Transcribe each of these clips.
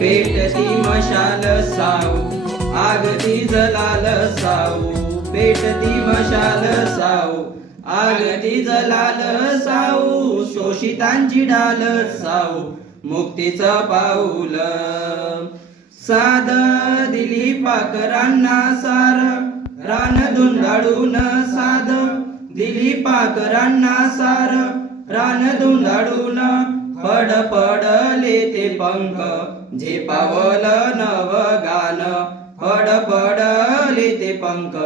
पेटती मशाल साऊ आगती जलाल साऊ पेटती मशाल साऊ आगती जलाल साऊ शोषितांची ढाल साऊ मुक्तीचं पाऊल साध दिली पाखरांना सार रान धुंदाळून साध दिली पाखरांना सार रान धुंदाळून पड पडले ते पंख झेपावल नव गान पड पडले ते पंख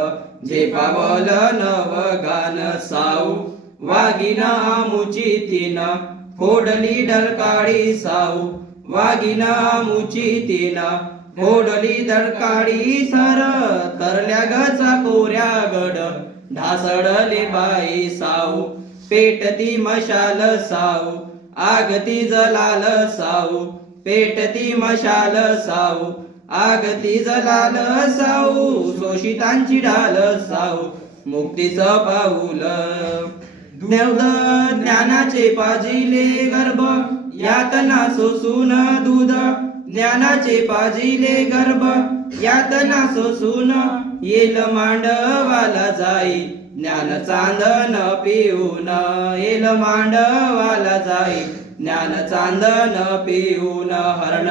झेपावल नव गान साऊ वागिन आमुची तीन फोडली डलकाळी साऊ वागिन आमुची तीन फोडली डलकाळी सर तरल्या गचा कोऱ्या गड ढासळले बाई साऊ पेटती मशाल साऊ आगती जलाल साऊ पेटती मशाल साऊ आगती जलाल साऊ शोषितांची ढाल साऊ मुक्तीचं पाऊल देवद ज्ञानाचे पाजिले गर्भ यातना सोसून दूध ज्ञानाचे पाजिले गर्भ यातना सोसून येल मांडवाला जाई ज्ञान चांदन पिऊन येल मांडवाला जाई ज्ञान चांदन पिऊन हरण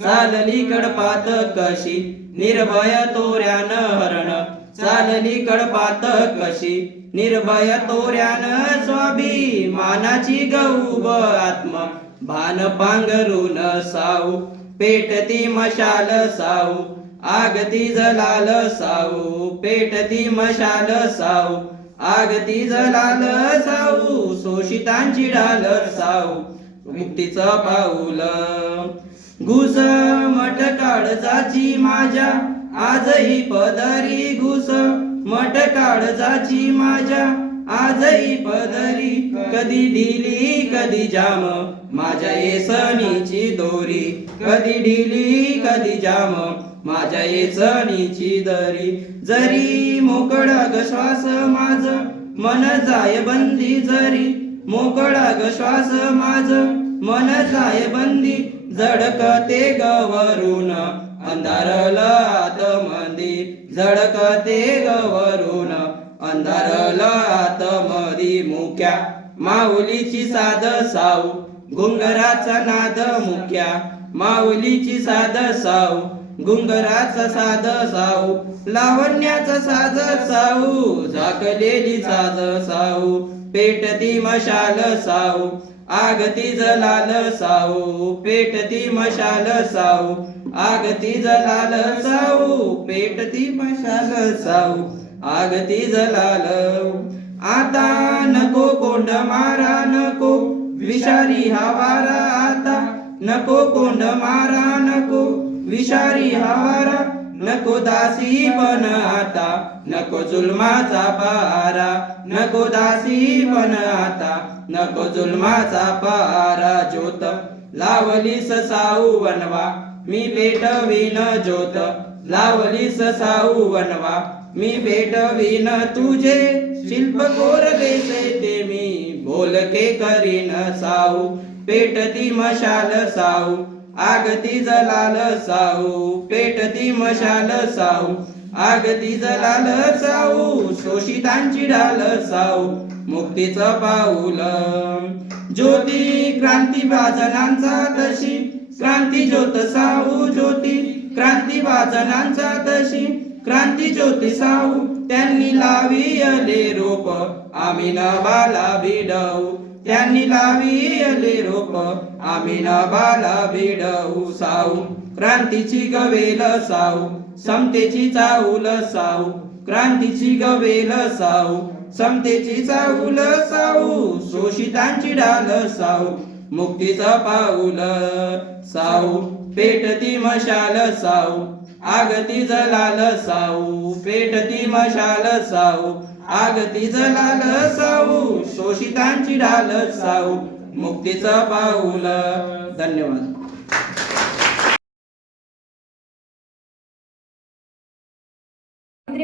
चालली कडपात कशी निर्भय तोऱ्यान हरण चालली कडपात कशी निर्भय तोऱ्यान स्वाभिमानाची गौब आत्म भान पांघरून साऊ पेटती मशाल साऊ आगती जलाल साऊ पेटती मशाल साऊ आगती जलाल साऊ शोषितांची ढाल साऊ मुक्तीचं पाऊल घुस मठ काळजाची माझ्या आजही पदरी घुस मठ काळजाची माझ्या आजही पदरी कधी ढिली कधी जाम माझ्या येसणीची दोरी कधी ढिली कधी जाम माझ्या येसणीची दरी जरी मोकळा ग श्वास माझ मन जाय बंदी जरी मोकळा ग श्वास माझ मन जाय बंदी जडकते गवरून अंधारल आतमधी जडकते गवरून अंधारल आतमधी मुक्या माऊलीची साध साऊ घुंगराचा नाद मुक्या माऊलीची साध साऊ घुंगराचा साध साऊ लावण्याचा साज साऊ झाकलेली साज साऊ पेटती मशाल साऊ आगती जलाल साऊ पेटती मशाल साऊ आगती जलाल साऊ पेटती मशाल साऊ आगती जलाल आता नको कोंड मारा नको विषारी हवारा आता नको कोंड मारा नको विषारी हवारा नको दासी पण आता नको जुलमाचा पारा नको दासी पण आता नको जुलमाचा पारा ज्योत लावलीस साऊ वनवा मी पेटवीन ज्योत लावलीस साऊ वनवा मी पेटवीन तुझे शिल्प कोरलेसे ते मी बोलके करीन साऊ पेटती मशाल साऊ आगती जलाल साऊ पेटती मशाल साऊ आगती जलाल साऊ शोषितांची ढाल साऊ मुक्तीचं पाऊल ज्योती क्रांती वाजनांचा तशी क्रांती ज्योत साऊ ज्योती क्रांती वाजनांचा तशी क्रांती ज्योती साऊ त्यांनी लाविले रोप आम्ही न बाला भिडवू त्यांनी लाविले रोप आम्ही न बाला भिडवू साऊ क्रांतीची गवेल साऊ समतेची चाऊल साऊ क्रांतीची गवेल साऊ समतेची चाऊल साऊ शोषितांची ढाल साऊ मुक्तीचं पाऊल साऊ पेटती मशाल साऊ आगती जलाल साऊ पेटती मशाल साऊ आगती जलाल साऊ शोषितांची ढाल साऊ मुक्तीचं पाऊल धन्यवाद.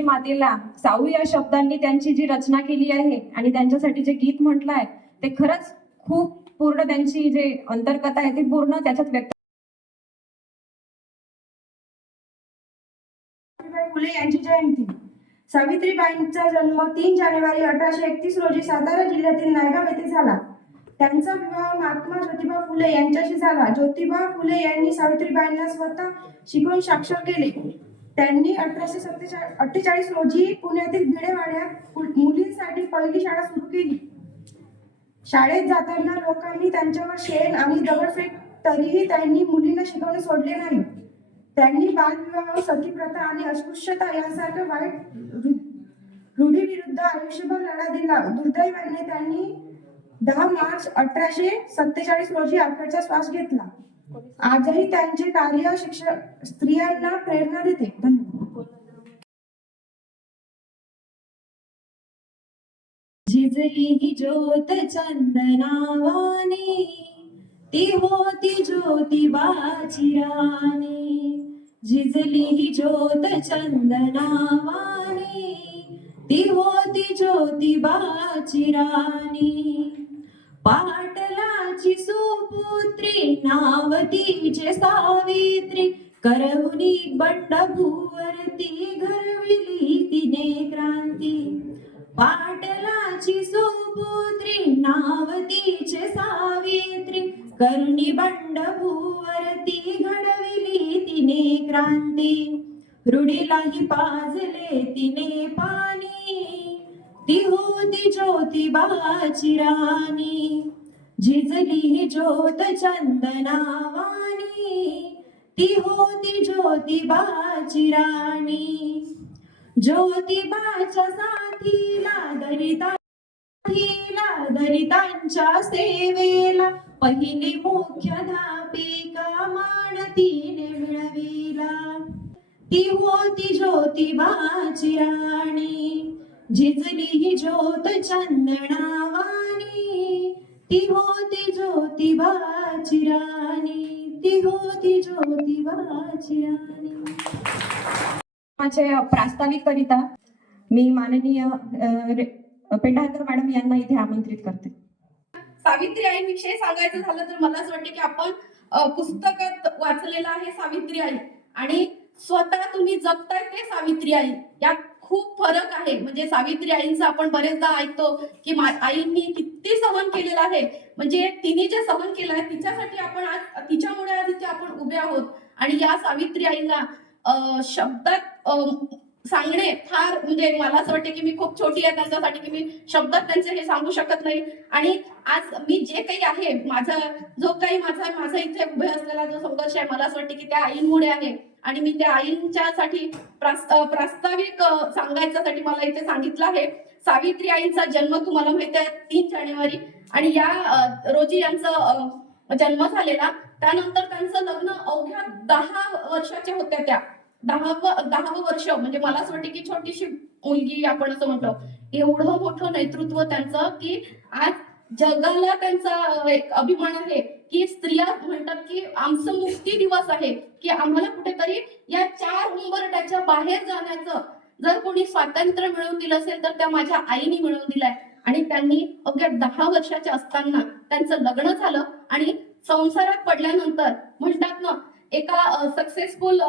मातेला साऊ या शब्दांनी त्यांची जी रचना केली आहे आणि त्यांच्यासाठी जे गीत म्हटलं आहे ते खरंच खूप पूर्ण त्यांची जे अंतर्कथा आहे ती पूर्ण त्याच्यात व्यक्त फुले यांची जयंती. सावित्रीबाईंचा जन्म 3 जानेवारी 1831 रोजी सातारा जिल्ह्यातील नायगाव येथे झाला. त्यांचा विवाह महात्मा ज्योतिबा फुले यांच्याशी झाला. ज्योतिबा फुले यांनी सावित्रीबाईंना स्वतः शिकवून साक्षर केले. त्यांनी 1848 रोजी पुण्यातील भिडेवाड्यात मुलींसाठी पहिली शाळा सुरू केली. शाळेत जाताना लोकांनी त्यांच्यावर शेण आणि दगडफेक, तरीही त्यांनी मुलींना शिकवणे सोडले नाही. त्यांनी बालविवाह, सतीप्रथा आणि अस्पृश्यता यांसारख्या वाईट रूढीविरुद्ध आयुष्यभर लढा दिला. दुर्दैवाने त्यांनी 10 मार्च 1847 रोजी अखेरचा श्वास घेतला. आजही त्यांचे कार्य स्त्रियांना प्रेरणा देते. धन्यवाद. झिजली ही ज्योत चंदनावानी, ती होती ज्योतिबाची राणी. झिजली ही ज्योत चंदनावानी, ती होती ज्योतिबाची राणी. पाटलाची सुपुत्री नाव तिचे सावित्री, करवली बंडभूवरती घडविली तिने क्रांती. पाटलाची सुपुत्री नाव तिचे सावित्री, करुणी बंडभूवरती घडविली तिने क्रांती. रूढीलाही पाजले तिने पाणी, ती होती ज्योतिबाची राणी. झिजली ही ज्योत चंदनावानी, ती होती ज्योतिबाची राणी. ज्योतिबाच्या साथीला दलितांच्या सेवेला, पहिली मुख्याध्यापिका मान तिने मिळविला. ती होती ज्योतिबाची राणी. झिजली ही ज्योत चंदनावानी, ती होती ज्योतिबाची राणी. ती होती ज्योतिबाची राणी. माझे प्रास्ताविक करिता मी माननीय पेंढारकर मॅडम यांना इथे आमंत्रित करते. सावित्री आईविषयी सांगायचं झालं तर मला असं वाटतं की आपण पुस्तकात वाचलेलं आहे सावित्री आई, आणि स्वतः तुम्ही जगताय ते सावित्री आई, यात खूप फरक आहे. म्हणजे सावित्री आईंचं आपण बरेचदा ऐकतो की आईंनी किती सहन केलेलं आहे. म्हणजे तिने जे सहन केलं आहे तिच्यासाठी आपण आज, तिच्यामुळे आज इथे आपण उभे आहोत. आणि या सावित्री आईंना शब्दात सांगणे फार, म्हणजे मला असं वाटतं की मी खूप छोटी आहे त्यांच्यासाठी की मी शब्दात त्यांचे हे सांगू शकत नाही. आणि आज मी जे काही आहे, माझा इथे उभे असलेला जो संघर्ष आहे, मला असं वाटतं की त्या आईंमुळे आहे. आणि मी त्या आईंच्यासाठी प्रास्ताविक सांगायच्यासाठी मला इथे सांगितलं आहे. सावित्री आईंचा जन्म तुम्हाला माहिती आहे 3 जानेवारी, आणि या रोजी यांचा जन्म झालेला. त्यानंतर त्यांचं लग्न अवघ्या 10 वर्षाच्या होत्या त्या. 10वं वर्ष, म्हणजे मला असं वाटतं की छोटीशी मुलगी आपण असं म्हणतो, एवढं मोठं नेतृत्व त्यांचं की आज जगाला त्यांचा एक अभिमान आहे की स्त्रिया म्हणतात की आमचं मुक्ती दिवस आहे, की आम्हाला कुठेतरी या 4 उंबरठ्याच्या बाहेर जाण्याचं जर कोणी स्वातंत्र्य मिळवून दिलं असेल तर त्या माझ्या आईने मिळवून दिलंय. आणि त्यांनी अवघ्या 10 वर्षाच्या असताना त्यांचं लग्न झालं. आणि संसारात पडल्यानंतर म्हणतात ना, एका सक्सेसफुल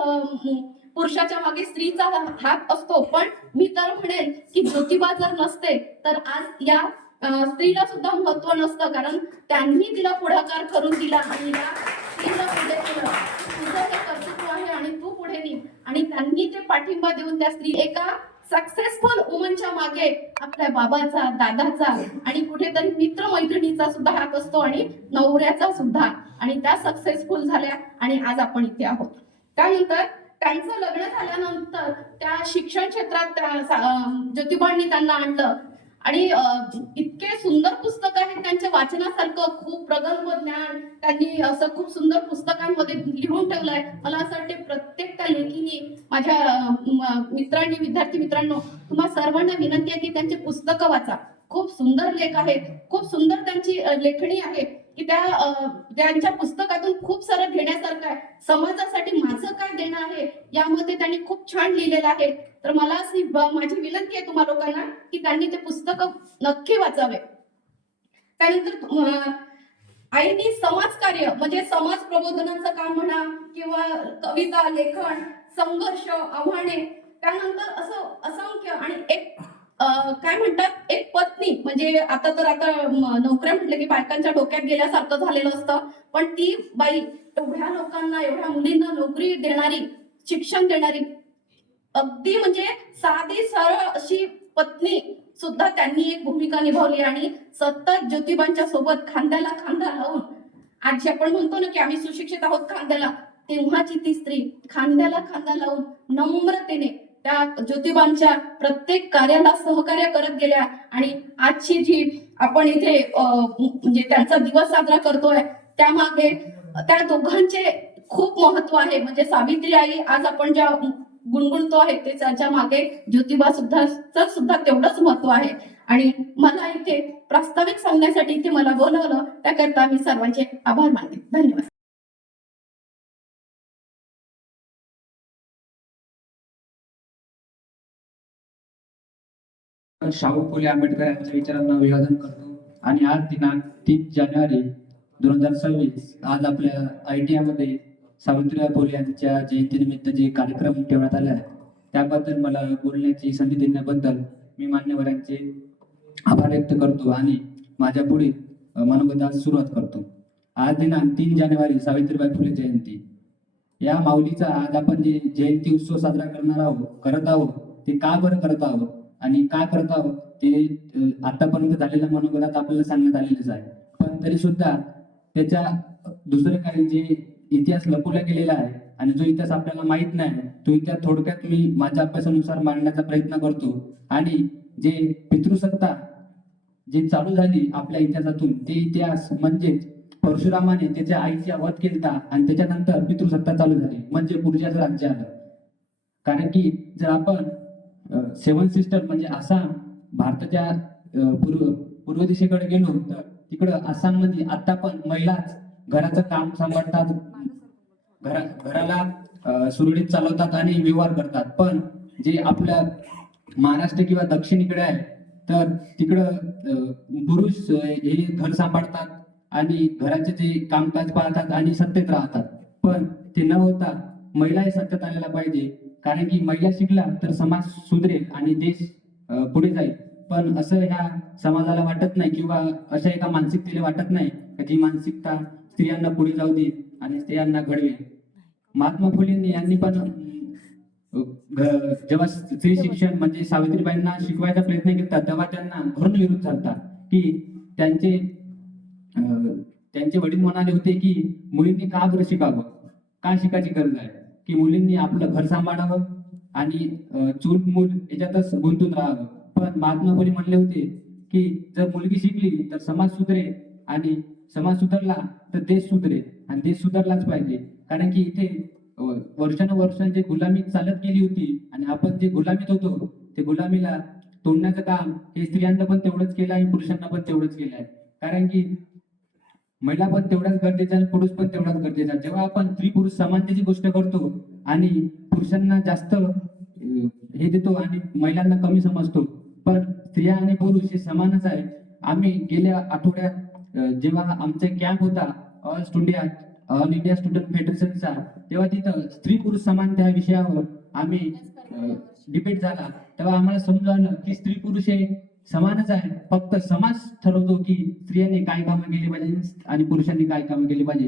पुरुषाच्या मागे स्त्रीचा हात असतो. पण मी तर म्हणेन की ज्योतिबा जर नसते तर आज या स्त्रीला सुद्धा महत्व नसतं, कारण त्यांनी तिला पुढाकार करून दिला आणि या स्त्रीला पुढे केलं. तुझं हे कर्तृत्व आहे आणि तू पुढे निघ. आणि त्यांनी ते पाठिंबा देऊन त्या स्त्री, एका सक्सेसफुल वुमनच्या मागे आपल्या बाबाचा, दादाचा आणि कुठेतरी मित्र मैत्रिणीचा सुद्धा हात असतो, आणि नवऱ्याचा सुद्धा. आणि त्या सक्सेसफुल झाल्या आणि आज आपण इथे आहोत. त्यानंतर त्यांचं लग्न झाल्यानंतर त्या शिक्षण क्षेत्रात ज्योतिबांनी त्यांना आणलं. आणि इतके सुंदर पुस्तक आहेत त्यांच्या वाचनासारखं, खूप प्रगल्भ ज्ञान त्यांनी असं खूप सुंदर पुस्तकांमध्ये लिहून ठेवलंय. मला असं वाटतं प्रत्येक त्या लेखीने, माझ्या मित्रांनी, विद्यार्थी मित्रांनो, तुम्हा सर्वांना विनंती आहे की त्यांची पुस्तकं वाचा. खूप सुंदर लेख आहेत, खूप सुंदर त्यांची लेखणी आहे की त्यांच्या पुस्तकातून खूप सारं घेण्यासारखं आहे. समाजासाठी माझं काय देणं आहे यामध्ये त्यांनी खूप छान लिहिलेलं आहे. तर मला अशी माझी विनंती आहे तुम्हा लोकांना की त्यांनी ते पुस्तक नक्की वाचावे. त्यानंतर आईनी समाजकार्य, म्हणजे समाज प्रबोधनाचं काम म्हणा किंवा कविता, लेखन, संघर्ष, आव्हाने, त्यानंतर असं असंख्य आणि एक काय म्हणतात एक पत्नी म्हणजे आता नोकऱ्या म्हटलं की बायकांच्या डोक्यात गेल्यासारखं झालेलं असतं, पण ती बाई एवढ्या लोकांना एवढ्या मुलींना नोकरी देणारी, शिक्षण देणारी, अगदी म्हणजे साधी सरळ अशी पत्नी सुद्धा त्यांनी एक भूमिका निभावली आणि सतत ज्योतिबांच्या सोबत खांद्याला खांदा लावून, आज आपण म्हणतो ना की आम्ही सुशिक्षित आहोत खांद्याला, तेव्हाची ती स्त्री खांद्याला खांदा लावून नम्रतेने त्या ज्योतिबांच्या प्रत्येक कार्याला सहकार्य करत गेल्या. आणि आजची जी आपण इथे म्हणजे त्यांचा दिवस साजरा करतोय त्यामागे त्या दोघांचे खूप महत्व आहे. म्हणजे सावित्री आई आज आपण ज्या गुणगुणतो आहे ते त्याच्या मागे ज्योतिबा सुद्धा तेवढंच महत्व आहे. आणि मला इथे प्रास्ताविक सांगण्यासाठी इथे मला बोलवलं त्याकरता मी सर्वांचे आभार मानते. धन्यवाद. शाहू फुले आंबेडकर यांच्या विचारांना अभिवादन करतो. आणि आज दिनांक 3 जानेवारी 2026 आज आपल्या ITI मध्ये सावित्रीबाई फुले यांच्या जयंतीनिमित्त जे कार्यक्रम ठेवण्यात आले आहे त्याबद्दल मला बोलण्याची संधी दिल्याबद्दल मी मान्यवरांचे आभार व्यक्त करतो आणि माझ्या पुढील मनोगतास सुरुवात करतो. आज दिनांक 3 जानेवारी सावित्रीबाई फुले जयंती. या माऊलीचा आज आपण जे जयंती उत्सव साजरा करत आहोत ते का बरं करत आहोत आणि का करत आहोत ते आतापर्यंत झालेल्या मनोगतात आपल्याला सांगण्यात आलेलेच आहे. पण तरी सुद्धा त्याच्या दुसरे काही जे इतिहास लपवला गेलेला आहे आणि जो इतिहास आपल्याला माहित नाही तो इतिहास थोडक्यात मी माझ्या अभ्यासानुसार मांडण्याचा प्रयत्न करतो. आणि जे पितृसत्ता जी चालू झाली आपल्या इतिहासातून ते इतिहास म्हणजे परशुरामाने त्याच्या आईचा वध केला आणि त्याच्यानंतर पितृसत्ता चालू झाली म्हणजे पुरुषाचं राज्य आलं. कारण की जर आपण 7 सिस्टर म्हणजे आसाम भारताच्या पूर्व दिशेकडे गेलो तर तिकडं आसाममध्ये आता पण महिलाच घराचं काम सांभाळतात, घराला सुरळीत चालवतात आणि व्यवहार करतात. पण जे आपल्या महाराष्ट्र किंवा दक्षिणेकडे आहे तर तिकडं पुरुष हे घर सांभाळतात आणि घराचे जे कामकाज पाहतात आणि सत्तेत राहतात. पण ते न होता महिला हे सत्तेत आलेला पाहिजे. कारण की महिला शिकला तर समाज सुधरेल आणि देश पुढे जाईल. पण असं ह्या समाजाला वाटत नाही किंवा अशा एका मानसिकतेला वाटत नाही की मानसिकता स्त्रियांना पुढे जाऊ दे आणि स्त्रियांना घडवेल. महात्मा फुलेंनी यांनी पण जेव्हा स्त्री शिक्षण म्हणजे सावित्रीबाईंना शिकवायचा प्रयत्न केला तेव्हा त्यांना घरून विरोध झाला की त्यांचे वडील म्हणाले होते की मुलींनी का बरं शिकावं, का शिकायची गरज आहे, की मुलींनी आपलं घर सांभाळावं आणि चूल मूल याच्यातच गुंतून राहावं. पण महात्मा फुले म्हणले होते की जर मुलगी शिकली तर समाज सुधरेल आणि समाज सुधारला तर देश सुधरेल आणि देश सुधारलाच पाहिजे. कारण की इथे वर्षानुवर्ष जे गुलामी चालत गेली होती आणि आपण जे गुलामीत होतो ते गुलामीला तोडण्याचं काम हे स्त्रियांना पण तेवढंच केलं आहे, पुरुषांना पण तेवढंच केलं आहे. कारण की महिला पण तेवढाच गरजेचा आणि पुरुष पण तेवढाच गरजेचा. जेव्हा आपण स्त्री पुरुष समानतेची गोष्ट करतो आणि पुरुषांना जास्त हे देतो आणि महिलांना कमी समजतो, पण स्त्रिया आणि पुरुष हे समानच आहे. आम्ही गेल्या आठवड्यात जेव्हा आमचा कॅम्प होता ऑल इंडिया स्टुडंट फेडरेशनचा तेव्हा तिथं स्त्री पुरुष समानता या विषयावर आम्ही डिबेट झाला. तेव्हा आम्हाला समजावलं की स्त्री पुरुष हे समानच आहे, फक्त समाज ठरवतो की स्त्रियांनी काय कामं केली पाहिजे आणि पुरुषांनी काय कामं केली पाहिजे.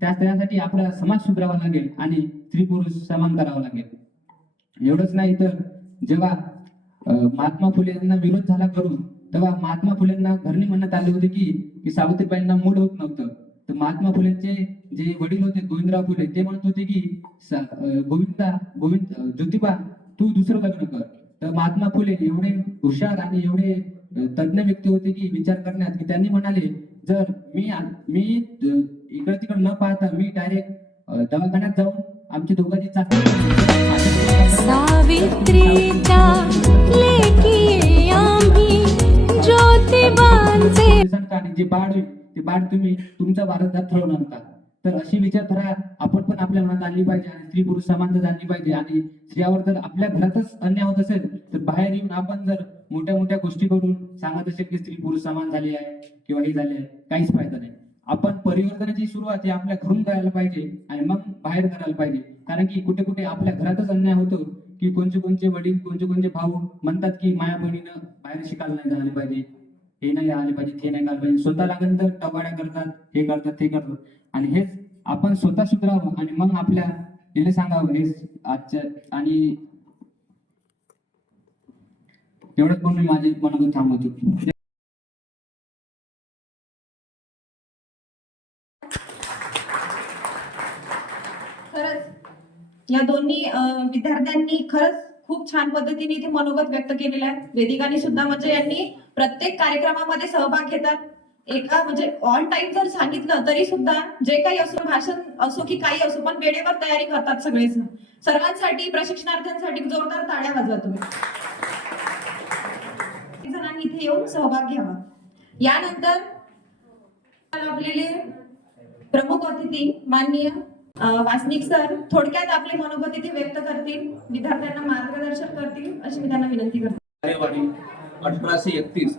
त्यासाठी आपल्याला समाज सुधारावा लागेल आणि स्त्री पुरुष समान करावा लागेल. एवढंच नाही तर जेव्हा महात्मा फुले यांना विरोध झाला करून तेव्हा महात्मा फुलेंना घरणी म्हणण्यात आले होते की सावित्रीबाईंना मूड होत नव्हतं. तर महात्मा फुलेंचे जे वडील होते गोविंदराव फुले ते म्हणत होते की ज्योतिबा तू दुसरं लग्न कर. तर महात्मा फुले एवढे हुशार आणि एवढे तज्ञ व्यक्ती होते की विचार करण्यात की त्यांनी म्हणाले जर मी इकडे तिकडे न पाहता मी डायरेक्ट दवाखान्यात जाऊन आमची दोघांची चाचणी सावित्रीच्या लेकी आम्ही ज्योतिबांचे जे बाळ होईल ते बाळ तुम्ही तुमचा भारतात ठरवून आणता. तर अशी विचारधारा आपण पण आपल्या मनात आणली पाहिजे आणि स्त्री पुरुष समानता आणली पाहिजे. आणि स्त्रियावर जर आपल्या घरातच अन्याय होत असेल तर बाहेर येऊन आपण जर मोठ्या मोठ्या गोष्टी करून सांगत असेल की स्त्री पुरुष समान झाली आहे किंवा हे झाले आहे, काहीच फायदा नाही. आपण परिवर्तनाची सुरुवात ही आपल्या घरून करायला पाहिजे आणि मग बाहेर करायला पाहिजे. कारण की कुठे कुठे आपल्या घरातच अन्याय होतो की कोणचे वडील कोणचे भाऊ म्हणतात की माझ्या बहिणीनं बाहेर शिकायला नाही झाले पाहिजे, हे नाही आले पाहिजे, ते नाही आले पाहिजे, स्वतः लागेल तर टबाड्या करतात, हे करतात ते करतात. आणि हेच आपण स्वतः सुधारावं आणि मग आपल्या तिला सांगावं हेच आजच्या. आणि एवढंच पण मी माझे मनोगत थांबवतो. खरंच या दोन्ही विद्यार्थ्यांनी खरंच खूप छान पद्धतीने इथे मनोगत व्यक्त केलेलं आहे. वेदिकाने सुद्धा म्हणजे यांनी प्रत्येक कार्यक्रमामध्ये सहभाग घेतात. एका म्हणजे ऑन टाइम जर सांगितलं तरी सुद्धा जे काही असो, भाषण असो की काही असो, पण वेळेवर तयारी करतात सगळेच. सर्वांसाठी प्रशिक्षणार्थ्यांसाठी जोरदार टाळ्या वाजवा तुम्ही. जणांनी इथे येऊन सहभाग घ्यावा. यानंतर आपलेले प्रमुख अतिथी माननीय वासनिक सर थोडक्यात आपले मनोगत इथे व्यक्त करतील, विद्यार्थ्यांना मार्गदर्शन करतील अशी मी त्यांना विनंती करते. जानेवारी 1831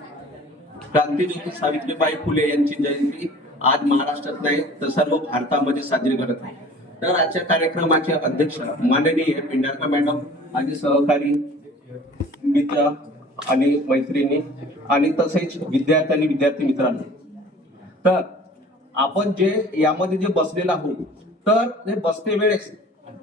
क्रांतीज्योती सावित्रीबाई फुले यांची जयंती आज महाराष्ट्रात नाही तर सर्व भारतामध्ये साजरी करत आहे. तर आजच्या कार्यक्रमाचे अध्यक्ष माननीय पिंडारकर मॅडम आणि सहकारी मित्र आणि मैत्रिणी आणि तसेच विद्यार्थी मित्रांनो, तर आपण जे यामध्ये जे बसलेला आहोत तर ते बसते वेळेस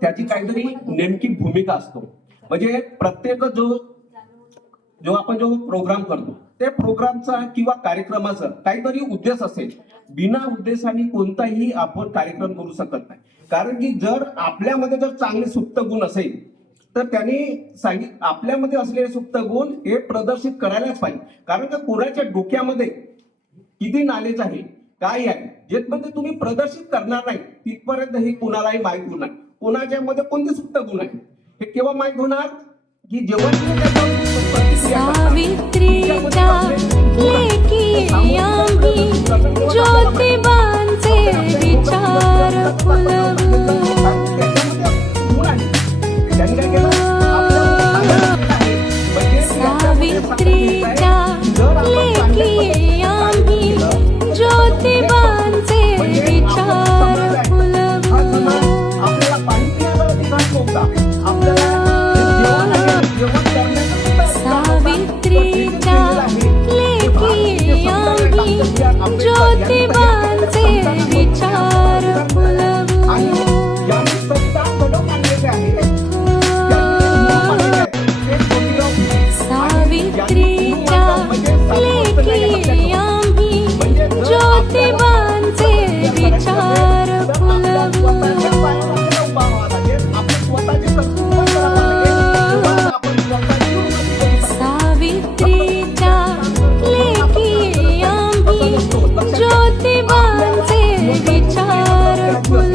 त्याची काहीतरी नेमकी भूमिका असतो. म्हणजे प्रत्येक जो आपण प्रोग्राम करतो त्या प्रोग्रामचा किंवा कार्यक्रमाचा काहीतरी उद्देश असेल. बिना उद्देशाने कोणताही आपण कार्यक्रम करू शकत नाही. कारण की जर आपल्यामध्ये जर चांगले सुप्त गुण असेल तर त्यांनी आपल्यामध्ये असलेले सुप्त गुण हे प्रदर्शित करायलाच पाहिजे. कारण का कोणाच्या डोक्यामध्ये किती नॉलेज आहे काय आहे जेथमध्ये तुम्ही प्रदर्शित करणार नाही तिथपर्यंत हे कोणालाही माहीत होणार. कोणाच्या मध्ये कोणते सुप्त गुण आहे हे केव्हा माहीत होणार की जेव्हा सावित्रीच्या लेकी आम्ही ज्योतिबांचे विचार फुलवू. सावित्रीच्या लेकी आम्ही ज्योतिबांचे विचार फुलवू. आपल्याला पाणी पिण्याचा अधिकार नव्हता. आपल्याला सावित्रीच्या लेकी आम्ही ज्योतिबांचे विचार फुलवू. सावित्रीच्या लेकी आम्ही ज्योतिबांचे विचार फुलवू. सावित्रीच्या लेकी आम्ही ज्योतिबांचे विचार फुलवू.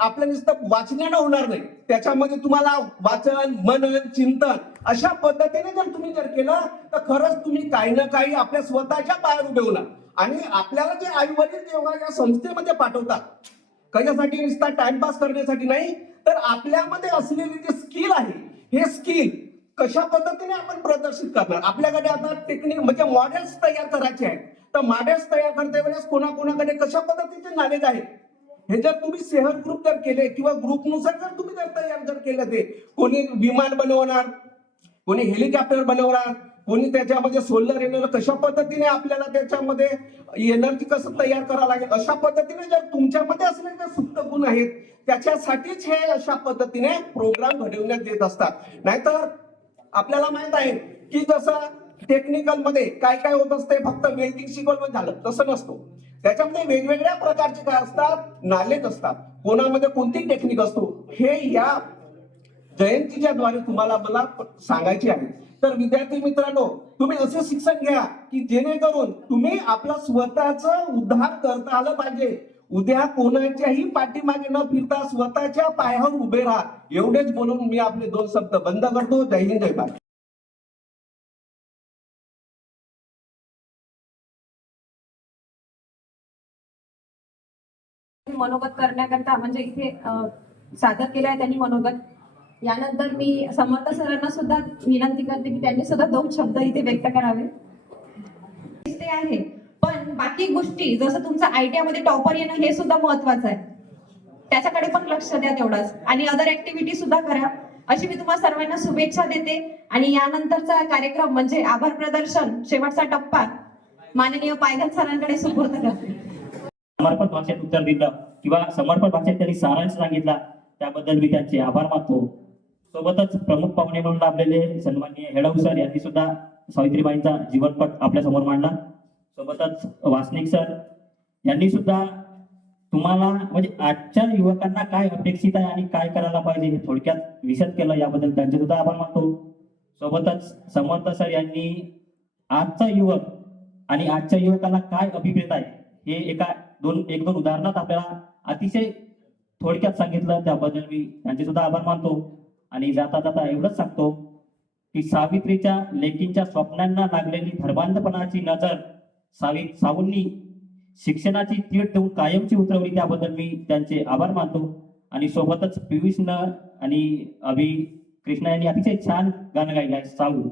आपलं नुसतं वाचण्यानं होणार नाही. त्याच्यामध्ये तुम्हाला वाचन मनन चिंतन अशा पद्धतीने जर केलं तर खरंच तुम्ही काही ना काही आपल्या स्वतःच्या पायावर उभे होणार. आणि आपल्याला जे आई वडील जेव्हा या संस्थेमध्ये पाठवतात कशासाठी नुसता टाइमपास करण्यासाठी नाही तर आपल्यामध्ये असलेली जी स्किल आहे हे स्किल कशा पद्धतीने आपण प्रदर्शित करणार. आपल्याकडे आता टेक्निक म्हणजे मॉडेल्स तयार करायचे आहेत. तर मॉडेल्स तयार करते वेळेस कोणाकोणाकडे कशा पद्धतीचे नॉलेज आहे हे जर तुम्ही शेअर ग्रुप जर केले किंवा ग्रुपनुसार जर तुम्ही तयार केलं ते कोणी विमान बनवणार, कोणी हेलिकॉप्टर बनवणार, कोणी त्याच्यामध्ये सोलर एनर्जी कशा पद्धतीने आपल्याला त्याच्यामध्ये एनर्जी कसं तयार करावं लागेल अशा पद्धतीने जर तुमच्यामध्ये असलेले सुप्त गुण आहेत त्याच्यासाठीच हे अशा पद्धतीने प्रोग्राम घडवण्यात येत असतात. नाहीतर आपल्याला माहित आहे की जसं टेक्निकल मध्ये काय होत असते फक्त वेल्डिंग शिकवलं झालं तसं नसतो. त्याच्यामध्ये वेगवेगळ्या प्रकारचे काय असतात नॉलेज असतात. कोणामध्ये कोणती टेक्निक असतो हे या जयंतीच्या द्वारे तुम्हाला मला सांगायचे आहे. तर विद्यार्थी मित्रांनो तुम्ही असे शिक्षण घ्या की जेणेकरून तुम्ही आपला स्वतःचा उद्धार करता आलं पाहिजे. उद्या कोणाच्याही पाठीमागे न फिरता स्वतःच्या पायावर उभे राहा. एवढेच बोलून मी आपले 2 शब्द बंद करतो. जय हिंद जय भारत. मनोगत करण्याकरता म्हणजे इथे सादर केलं आहे त्यांनी मनोगत. यानंतर मी समर्थ सरांना सुद्धा विनंती करते की त्यांनी सुद्धा 2 शब्द इथे व्यक्त करावे. ते आहे पण पण बाकी गोष्टी जसं तुमचं ITI मध्ये टॉपर येणं हे सुद्धा महत्वाचं आहे. त्याच्याकडे पण लक्ष द्या तेवढंच आणि अदर ऍक्टिव्हिटी सुद्धा करा. अशी मी तुम्हाला सर्वांना शुभेच्छा देते आणि यानंतरचा कार्यक्रम म्हणजे आभार प्रदर्शन शेवटचा टप्पा माननीय पायघल सरांकडे सुपूर्द करते. समर्पण भाषेत उत्तर दिलं किंवा समर्पण भाषेत त्यांनी सारांश सांगितला त्याबद्दल मी त्यांचे आभार मानतो. सोबतच प्रमुख पाहुणे म्हणून लाभलेले सन्माननीय हेडव सर यांनी सुद्धा सावित्रीबाईंचा जीवनपट आपल्या समोर मांडला. सोबतच वासनिक सर यांनी सुद्धा तुम्हाला म्हणजे आजच्या युवकांना काय अपेक्षित आहे आणि काय करायला पाहिजे हे थोडक्यात विशद केलं, याबद्दल त्यांचे सुद्धा आभार मानतो. सोबतच समर्थ सर यांनी आजचा युवक आणि आजच्या युवकांना काय अभिप्रेत आहे हे एक दोन उदाहरणात आपल्याला अतिशय थोडक्यात सांगितलं, त्याबद्दल मी त्यांचे सुद्धा आभार मानतो. आणि जाता जाता एवढंच सांगतो की सावित्रीच्या लेकींच्या स्वप्नांना लागलेली धर्मांधपणाची नजर सावूंनी शिक्षणाची तीळ देऊन कायमची उतरवली, त्याबद्दल मी त्यांचे आभार मानतो. आणि सोबतच पियुषनं आणि कृष्णा यांनी अतिशय छान गाणं गायलं आहे साऊ.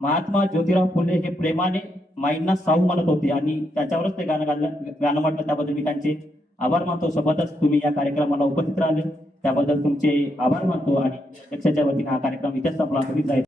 महात्मा ज्योतिराव फुले हे प्रेमाने माईंना साऊ म्हणत होते आणि त्याच्यावरच ते गाणं म्हटलं, त्याबद्दल मी त्यांचे आभार मानतो. सोबतच तुम्ही या कार्यक्रमाला उपस्थित राहिले त्याबद्दल तुमचे आभार मानतो आणि अध्यक्षाच्या वतीने हा कार्यक्रम इथेच संपला.